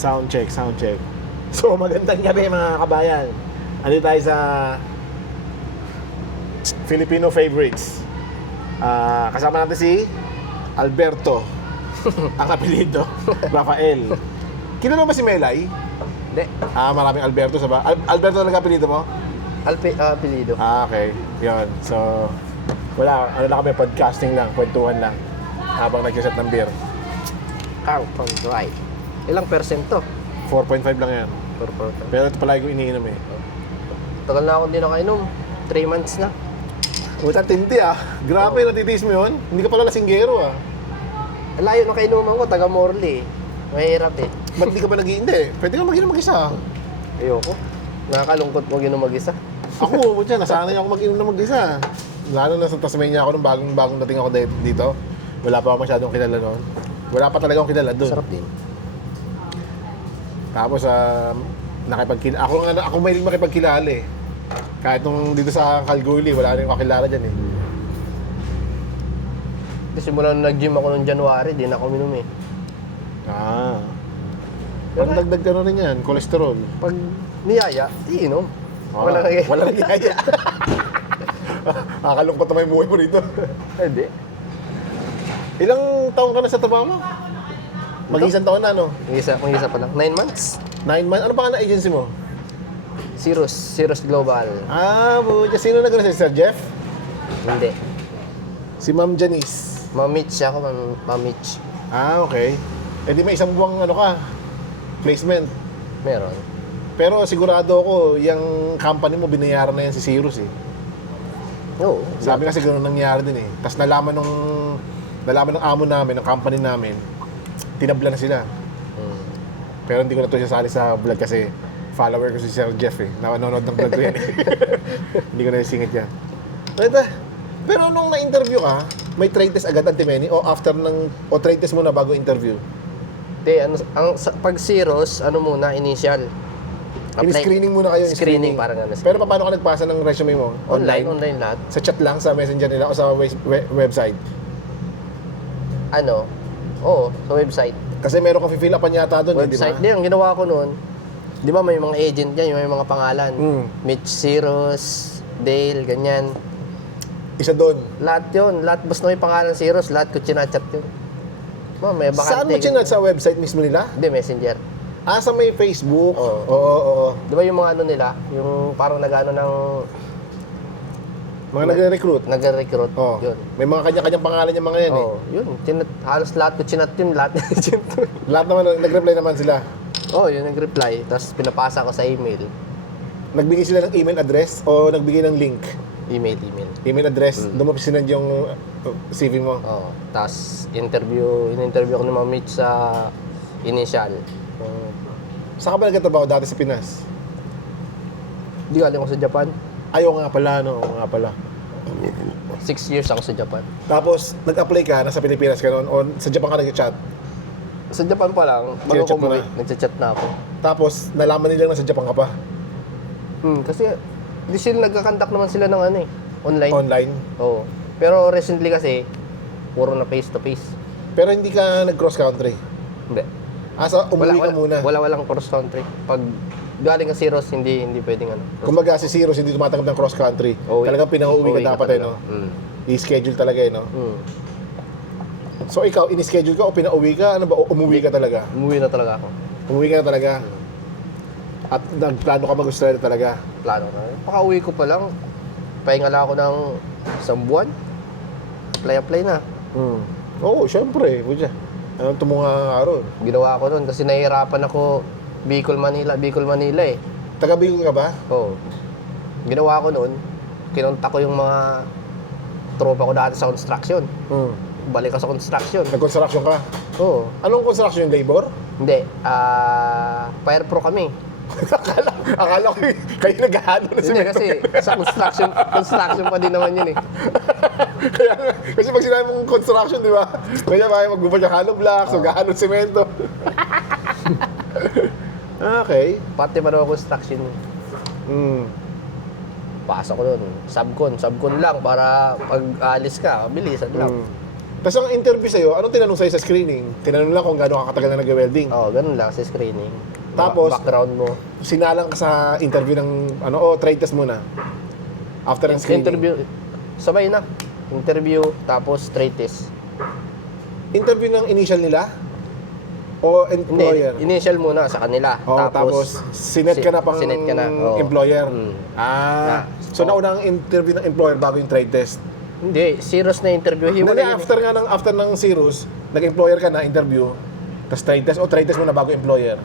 Sound check, sound check. So, magandang gabi mga kabayan. Andito tayo sa Filipino favorites. Kasama natin si Alberto. Ang apelido, Rafael. Kilala ba si Melay? Hindi. Maraming Alberto sa ba? Alberto talaga apelido mo? Apelido. Okay. Yun. So, wala. Ano lang kami, podcasting lang, kwentuhan lang. Habang nag-set ng beer. Carlton Dry. Ilang percent to? 4.5 lang yan. Pero ito palagi ko iniinom eh. Tagal na ako hindi nakainom. 3 months na. Utang tindi Grabe, natitiis mo yun. Hindi ka pala lasinggero Layo na kainuman ko, taga Morley. Mahirap eh. Ba't di ka ba nag-iinde? Pwede ka mag-inom mag-isa. Ayoko. Nakakalungkot mo ginom mag-isa. Ako, nasanay ako mag-inom na mag-isa. Lalo na sa Tasmania ako nung bagong dating ako dito. Wala pa ako masyadong kilala noon. Wala pa talaga akong kilala doon. Sarap din. Tapos, ako mahilig makipagkilala eh. Kahit nung dito sa Kalgoorlie, wala rin kakilala dyan eh. Kasi simula nung nag-gym ako noong January, di na ako minum eh. Parang dagdag ka na rin yan, cholesterol. Pag niyaya, di inom. Wala niyaya. Nakakalungkot naman yung buhay mo dito. Hindi. Ilang taon ka na sa trabaho mo? Mag-isang taon na, no? Mag-isa pa lang. 9 months. 9 months? Ano pa na agency mo? Cirrus Global. Buja. Sino nag si Sir Jeff? Hindi. Si Ma'am Janice. Mamich ako, Mamich. Okay. Eh di may isang buwang placement. Meron. Pero sigurado ako, yung company mo, binayaran na yan si Cirrus eh. Oo. Sabi kasi gano'n nangyari din eh. Tapos nalaman ng amo namin, ng company namin, tinabla na sila. Pero hindi ko na ito sasali sa vlog kasi follower ko si Sir Jeff eh. Nanonood ng vlog ko yan eh. Hindi ko na isingit yan. Pero nung na-interview ka, may trade test agad Antimeni o trade test muna bago interview? Hindi, pag Cirrus, muna, initial. In-screening muna kayo. Screening, parang ano. Pero paano ka nagpasa ng resume mo? Online lahat. Sa chat lang, sa messenger nila o sa website? Oo, sa website. Kasi meron kang fill upan yata doon, di ba? Website din, ang ginawa ko noon. Di ba may mga agent yan, may mga pangalan. Mitch Cirrus, Dale, ganyan. Isa doon. Lahat yun, basta may pangalan Cirrus, lahat ko chinachat yun. May bakante. Saan mo chinat? Sa website mismo nila? Hindi, messenger. Sa may Facebook? Oo. Di ba yung mga nila, yung parang nag-ano ng... Mga nagre-recruit? Nagre-recruit, yun. May mga kanya-kanyang pangalan yung mga yan eh. Yun. Halos lahat ko chinat yun, lahat. Lahat naman, nag-reply naman sila? Yun, nag-reply. Tapos pinapasa ko sa email. Nagbigay sila ng email address o nagbigay ng link? Email. Email address, doon mo sinend yung CV mo? Tapos in-interview ko ni Ma'am Mitch sa initial. Saan ka ba nagtatrabaho dati sa Pinas? Di galing ako sa Japan. Ayaw nga pala. 6 years ako sa Japan. Tapos, nag-apply ka, nasa Pilipinas ka noon, o sa Japan ka nag-chat? Sa Japan pa lang, bago ko umuwi, nag-chat na ako. Tapos, nalaman nila nasa Japan ka pa? Kasi, di sila nagkakandak naman sila ng online. Online? Oo. Pero recently kasi, puro na face-to-face. Pero hindi ka nag-cross country? Hindi. Umuwi ka muna? Walang cross country. Pag galing ka Cirrus, hindi pwedeng Kumbaga si Cirrus hindi tumatanggap ng cross country. Talagang pinauwi ka dapat no? I-schedule talaga no? So ikaw, in-schedule ka o pinauwi ka? Ano ba? O umuwi ka talaga? Umuwi na talaga ako. Umuwi ka na talaga? At nagplano ka mag-Australia talaga? Plano na. Paka-uwi ko pa lang, pahinga lang ako ng isang buwan. Apply na. Oo, syempre. Anong tumunga araw? Ginawa ko nun kasi nahihirapan ako Bicol, Manila eh. Taga Bicol ka ba? Oo. Ginawa ko noon, kinontak ko yung mga tropa ko dati sa construction. Balik ka sa construction. Nag-construction ka? Oo. Anong construction? Labor? Hindi. Fire pro kami. Akala ko kayo naghahalo na Hindi kasi sa construction pa din naman yun eh. Kasi pag sinabi mong construction, di ba? Kaya magbubuhat ng hollow blocks, maghahalo semento. Okay. Pati pa naman construction. Pasok ko doon. Subcon lang para pag alis ka, bilisan lang. Tapos ang interview sa'yo, anong tinanong sa'yo sa screening? Tinanong lang kung gaano ka katagal na nag-welding. Oo, ganun lang sa screening. Tapos, Background mo. Sinalang ka sa interview ng, trade test muna. After ng screening. Interview, sabay na. Interview, tapos trade test. Interview ng initial nila? O employer? Hindi, initial muna sa kanila. Tapos sinet ka na pang sinet ka na, oo. employer. Mm. So nauna ang interview ng employer bago yung trade test. Hindi, serious na interview. Hindi, after ng Cirrus, nag-employer ka na, interview, tapos trade test, trade test muna bago employer.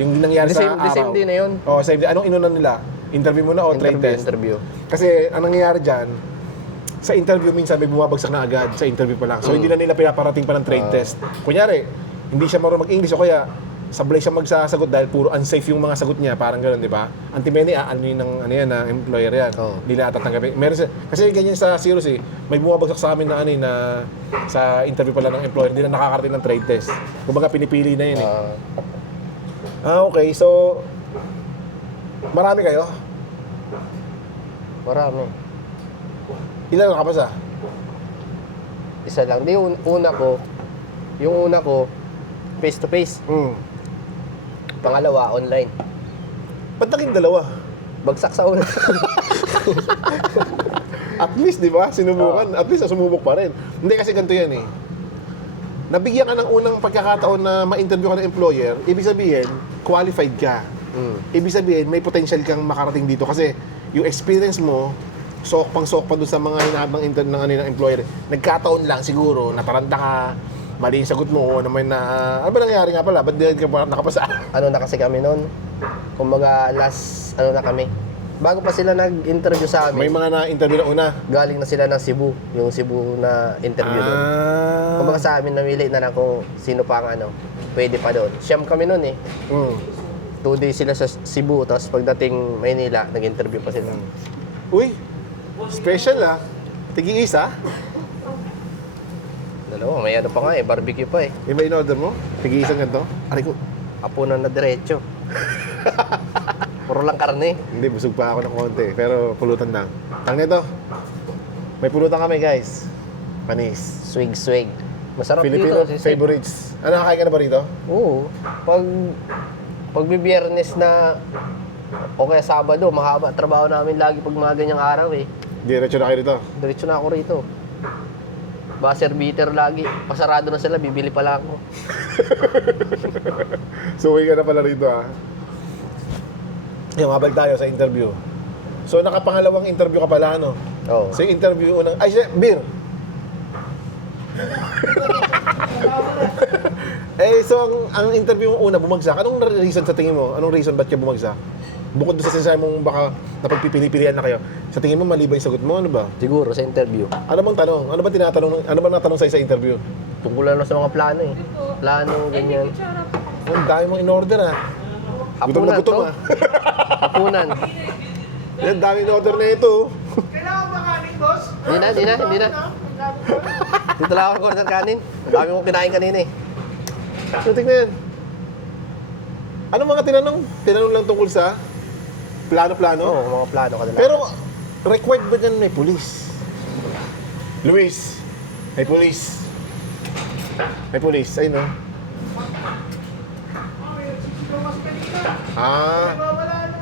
Yung nangyari The sa same, the same araw. din na yun. Same day. Anong inuna nila? Interview muna o trade test? Interview. Kasi ang nangyayari dyan, sa interview minsan may bumabagsak na agad sa interview pa lang. So hindi na nila pinaparating pa ng trade test. Kunyari, hindi siya marunong mag-English o kaya sablay siya magsasagot dahil puro unsafe yung mga sagot niya, parang gano'n, di ba? Antimeni, ano yun ng employer yan. Hindi na tatanggapin. Kasi ganyan sa Cirrus may bumabagsak sa amin na sa interview pala ng employer, hindi na nakakarating ng trade test. Kumbaga pinipili na yun okay. So, marami kayo? Marami. Ilan nakapasa? Isa lang. Di, yung una ko, face to face. Pangalawa, online. Ba't naging dalawa? Bagsak sa una. At least, di ba? Sinubukan. At least, sumubok pa rin. Hindi kasi ganito yan Nabigyan ka ng unang pagkakataon na ma-interview ka ng employer, ibig sabihin, qualified ka. Ibig sabihin, may potential kang makarating dito kasi yung experience mo, sok pa dun sa mga hinabang ng employer. Nagkataon lang siguro, nataranta ka, mali yung sagot mo, ano ba nangyari nga pala? Ba't di ka nakapasa? Ano na kasi kami noon? Kumbaga, last, na kami? Bago pa sila nag-interview sa amin, May mga na-interview na una. galing na sila ng Cebu. Yung Cebu na interview doon. Kumbaga sa amin, namili na lang kung sino pa ang pwede pa doon. Siyam kami noon 2 days sila sa Cebu, tapos pagdating Maynila, nag-interview pa sila. Uy, special Tigi-isa? Dalawa, may pa nga barbecue pa Iba in-order mo? Tigi-isang ganito? Aray ko. Apunan na diretso. Puro lang karne. Hindi, busog pa ako ng konti. Pero pulutan lang. Tang nito. May pulutan kami, guys. Panis. Swig. Masarap Filipino dito. favorites. Nakakain ka na ba rito? Oo. Pag biyernes na o kaya Sabado, mahaba trabaho namin lagi pag mga ganyang araw Diretso na kayo rito. Diretso na ako rito. Buzzer beater lagi. Pasarado na sila, bibili pala ako. So, uwi ka na pala rito, mabalik tayo sa interview. So, nakapangalawang interview ka pala, Oo. So, yung interview unang... beer! So, ang interview mo una, bumagsak. Anong reason sa tingin mo? Anong reason ba't ka bumagsak? Bukod doon sa sinasabi mong baka napagpipili-pilian na kayo. Sa tingin mo, mali ba yung sagot mo? Ano ba? Siguro sa interview. Ano bang tanong? Ano ba tinatanong? Ano ba natanong sa'yo sa interview? Tungkol lang sa mga plano Plano, ganyan. Ang dami mong in-order, Gutom na Hapunan gutom, to. Hapunan. Yan, dami in-order na ito. Kailangan ba kanin, boss? Hindi na. Dito lang ako order kanin. Ang dami kong kinain kanina So, tingnan yan. Ano mga tinanong? Tinanong lang tungkol sa plano-plano? Oo, mga plano ka na. Pero, required ba dyan may police? Luis, may police. May police, ayun Wala na.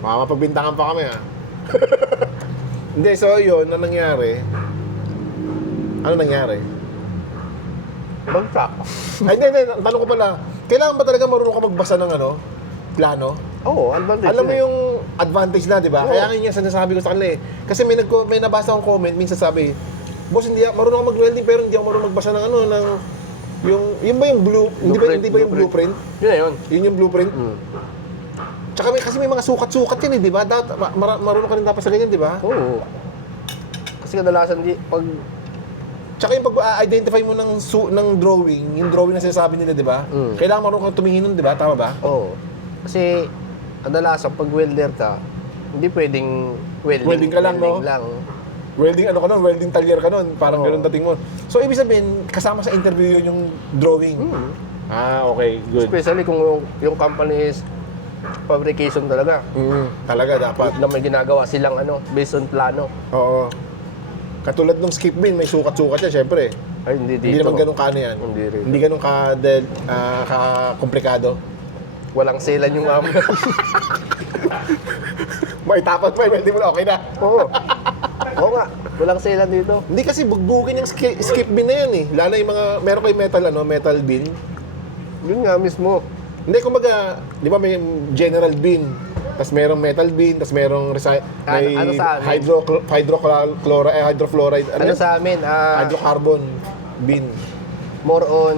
Mapagbintangan pa kami, Hindi, so yun, ano nangyari? Ano nangyari? Bagsak. Ay, hindi, tanong ko pala, kailangan ba talaga marunong ka magbasa ng plano? Oo, advantage. Alam mo yung advantage na, di ba? Oo. Kaya nga sinasabi ko sa kanila Kasi may nabasa akong comment, minsan sabi, boss, marunong ako mag-welding pero hindi ako marunong magbasa ng yun ba yung hindi ba yung blueprint? Yun na yun. Yun yung blueprint? Tsaka kasi may mga sukat-sukat yan di ba? Marunong ka rin dapat sa ganyan, di ba? Oo. Kasi kadalasan pag Tsaka yung pag-identify mo ng drawing, yung drawing na sinasabi nila, di ba? Kailangan marunong kang tumingin nun, di ba? Tama ba? Oo. Kasi kadalasan pag welder ka, hindi pwedeng Welding ka lang, no? Welding welding talyer ka nun. Parang ganun dating mo. So, ibig sabihin, kasama sa interview yun yung drawing. Okay, good. Especially kung yung company is fabrication talaga. Talaga, dapat. Na may ginagawa silang based on plano. Oo. Katulad nung skip bin, may sukat-sukat yan, syempre. Ay, hindi dito. Hindi naman ganun kaano yan. Hindi rin. Hindi ganun ka-komplikado. Walang selan yung amo. Maitapat pa, hindi mo na okay na. Oo. Oo nga. Walang selan dito. Hindi kasi bugbugin yung skip bin na yan eh. Lalo yung mga, meron kayo metal bin. Yun nga mismo. Hindi, kumbaga, di ba may general bin, tapos merong metal bin, tapos merong may ano sa amin? hydrofluoride, ano, Ano yun? sa amin, Hydrocarbon bin. more on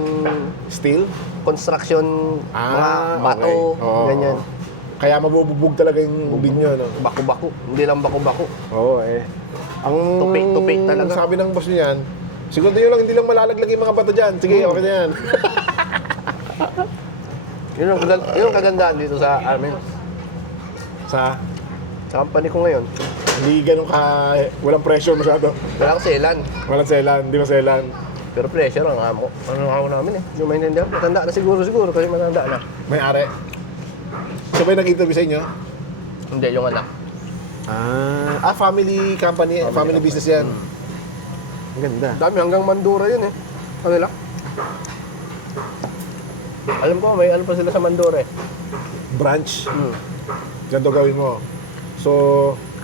Steel? construction, mga Ah, bato, okay. Oo. ganyan. Kaya mabububog talaga yung bin nyo, no? Baku-baku. Hindi lang baku-baku. Oo, eh. Ang Tupik talaga. sabi ng boss niyan, siguro yun lang, hindi lang malalaglag yung mga bato dyan. Sige, okay na yan. Yun ang kagandahan dito sa amin. Sa, Sa company ko ngayon, hindi ganun walang pressure masyado. walang selan. Walang selan, hindi maselan. Pero pressure ang amo. Ano ang amo namin eh. Yung maintindihan, matanda na siguro kasi matanda na. May-ari. So, ba nag-interview sa inyo? Hindi, yung anak. Family company, family business yan. Ang ganda. Dami hanggang Mandura yun eh. Ano lang? Alam ko, may ano pa sila sa Mandura eh. Branch. Hmm. Ganito gawin mo. So,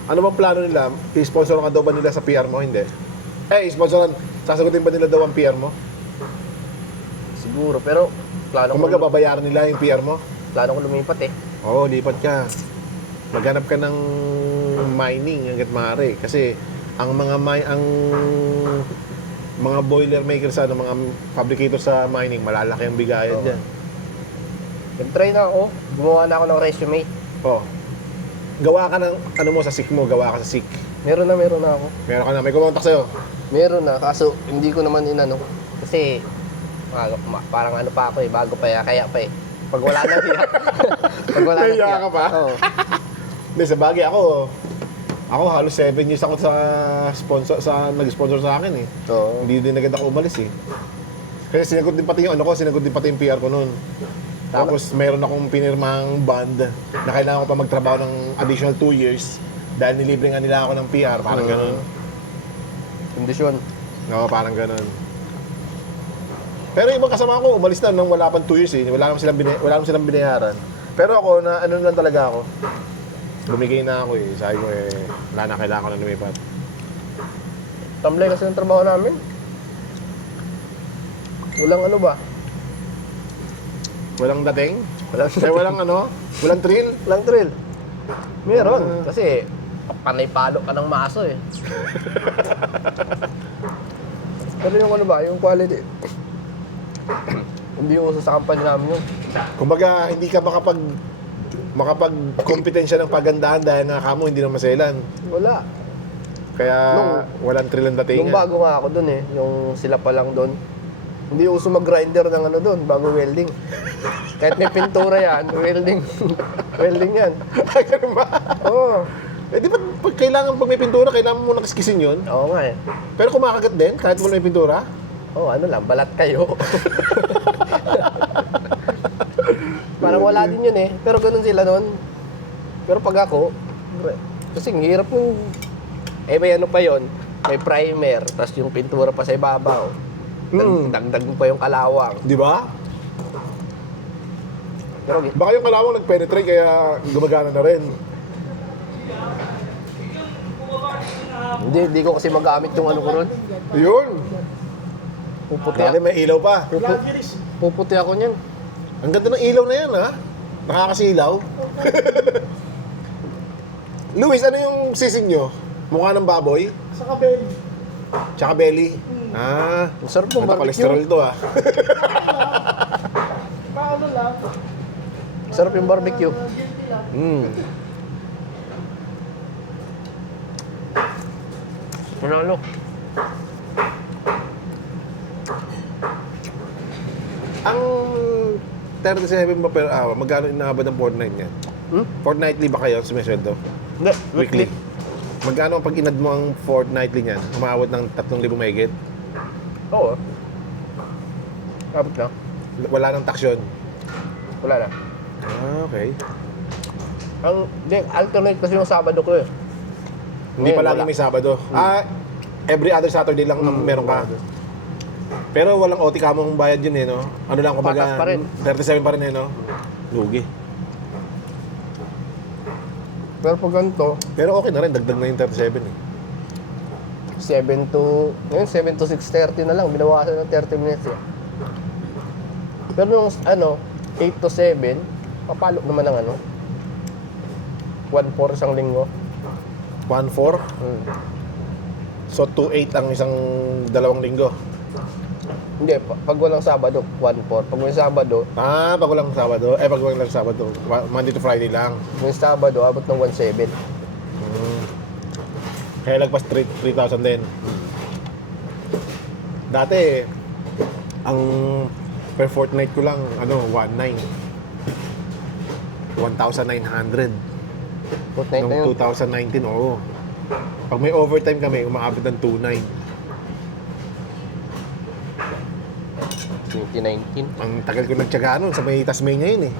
ano bang plano nila? I-sponsor ka daw ba nila sa PR mo? Hindi. I-sponsoran. Sasagutin ba nila daw ang PR mo? Siguro, pero plano Kung ko, babayaran nila yung PR mo? plano ko lumipat eh. Oo, lipat ka. Maghanap ka ng mining hanggat maaari. Kasi ang mga boiler makers, mga fabricator sa mining, malalaki ang bigayan Oo. dyan. Nag-try na ako, gumawa na ako ng resume. Oh. Gawa ka ng, ano mo sa SIC mo, gawa ka sa SIC. Meron na ako. Meron ka na, may kumontak sa'yo. Meron na, kaso hindi ko naman inano. Kasi, parang ano pa ako eh, bago pa kaya pa eh. Pag wala na siya. Pag wala na Nahiya siya. ka pa? Oo. Hindi, sa bagay ako halos 7 years ako nag-sponsor sa akin eh. Oo. Hindi din agad ako umalis eh. Kasi sinagot din pati yung PR ko noon. Tapos mayroon akong pinirmang bond na kailangan ko pa magtrabaho ng additional 2 years dahil nilibre nga nila ako ng PR, parang ganun. Kondisyon. Oo, parang ganun. Pero ibang kasama ko, umalis na nang wala pang 2 years eh. Wala naman silang binayaran. Pero ako, na ano lang talaga ako. Bumigay na ako eh. Sabi ko eh, wala na, kailangan ko na lumipat. Tamlay kasi ng trabaho namin. Walang ano ba? Walang dating? Walang Walang thrill? Walang thrill. Meron. Kasi, panay-palo ka ng maso eh. Pero yung ano ba, yung quality. Hindi uso sa company namin yun. Kumbaga, hindi ka makapag-kompetensya ng pagandahan dahil nakakamo hindi na maselan. Wala. Kaya walang thrill ang datingan. Nung bago nga ako dun eh, yung sila pa lang dun. Hindi uso mag-grinder ng ano dun, bago welding. Kahit may pintura yan, welding. Welding yan. Ay, ganun ba? Oo. Eh, di ba pag may pintura, kailangan mo nakiskisin yun? Oo nga eh. Pero kumakagat din, kahit wala may pintura? Oo, ano lang, balat kayo. Parang wala din yun eh. Pero ganun sila nun. Pero pag ako, kasi ang hirap yung... may ano pa yon, may primer, tapos yung pintura pa sa ibabaw. Dagdag mo pa yung kalawang. Di ba? Pero Baka yung kalawang nag-penetrate kaya gumagana na rin. hindi ko kasi magamit yung ano ko ron. Yun! Puputi Dati ako. may ilaw pa. Puputi ako niyan. Ang ganda ng ilaw na yan, ha? Nakakasilaw. Luis, ano yung sisig nyo? Mukha ng baboy? Sa kabel. Tsaka belly? Ah, Ang sarap ng ito barbecue. cholesterol to, ah. Paano lang? Sarap yung barbecue. Manalo. Ang 37 ba per hour, magkano inaabot ng fortnight niyan? Fortnightly ba kayo sumisweldo? Hindi, Weekly? Magkano pag inad mo ang fortnightly niyan? Umabot ng 3,000 mahigit? Oo. Abot na. Wala nang taksyon? Wala na. Ah, okay. Alternate kasi yung Sabado ko eh. Hindi Ngayon, palagi wala. may Sabado. Ah, Every other Saturday lang ang meron ka. Pero walang OT ka mong bayad yun eh, no? Ano lang, kumbaga, Patas pa rin. 37 pa rin eh, no? Lugi. Pero pag ganito, Pero okay na rin, dagdag na yung 37 eh. 7 to 6:30 na lang, binawasan ng 30 minutes eh. Pero yung 8 to 7, papalo naman ng 1-4 isang linggo. 1-4. So 2-8 ang isang dalawang linggo. Hindi, pag walang Sabado, 1-4. Pag may Sabado, Pag walang Sabado. Pag walang Sabado. Monday to Friday lang. may Sabado, abot ng 1-7. Kaya lagpas 3,000 din. Dati, ang per fortnight ko lang, 1,900. 1,900. Fortnite na Noong yun. 2019, oo. Pag may overtime kami, umaabot ng 2,900. 2019. Ang tagal ko nagtyaga nun, sa may Tasmania yun eh.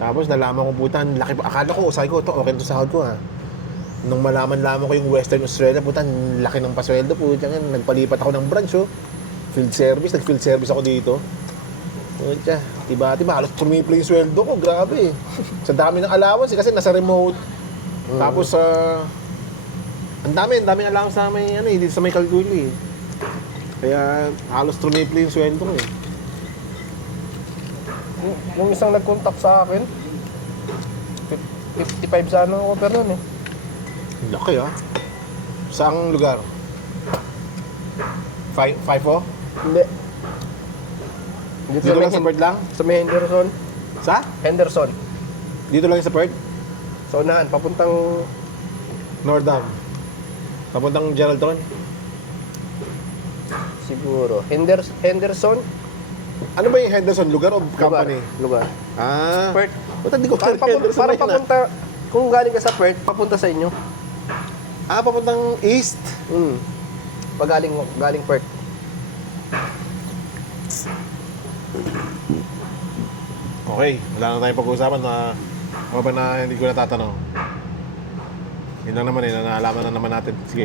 Tapos nalaman ko putan, laki pa. Akala ko, sabi ko, ito, okay ito sahod ko ha. Nung malaman ko yung Western Australia, putan, laki ng pasweldo po. Nagpalipat ako ng branch, oh. Nag-field service ako dito. Puta, tiba-tiba, halos tumiple yung sweldo ko, grabe. Sa dami ng allowance, kasi nasa remote. Tapos, ang daming allowance sa may, dito sa may Kalgoorlie. Kaya, halos tumiple yung sweldo ko eh. Yung isang nag-contact sa akin, 55 sa offer nun eh. Laki ah. Saang lugar? 5-4? Hindi. Dito lang sa Perth lang? Sa may Henderson. Sa? Henderson. Dito lang sa Perth? Sa unahan, papuntang Nordam. Papuntang Geraldton? siguro. Henderson? Ano ba yung Henderson? Lugar o company? Lugar. Ah. Perth. Ba't hindi ko Para, Henderson para na yun, ah? papunta, kung galing ka sa Perth, papunta sa inyo. Papuntang East. Pag galing Perth. Okay, wala na tayong pag-uusapan na ano ba na hindi ko natatanong. Yun lang naman naalaman na naman natin. Sige.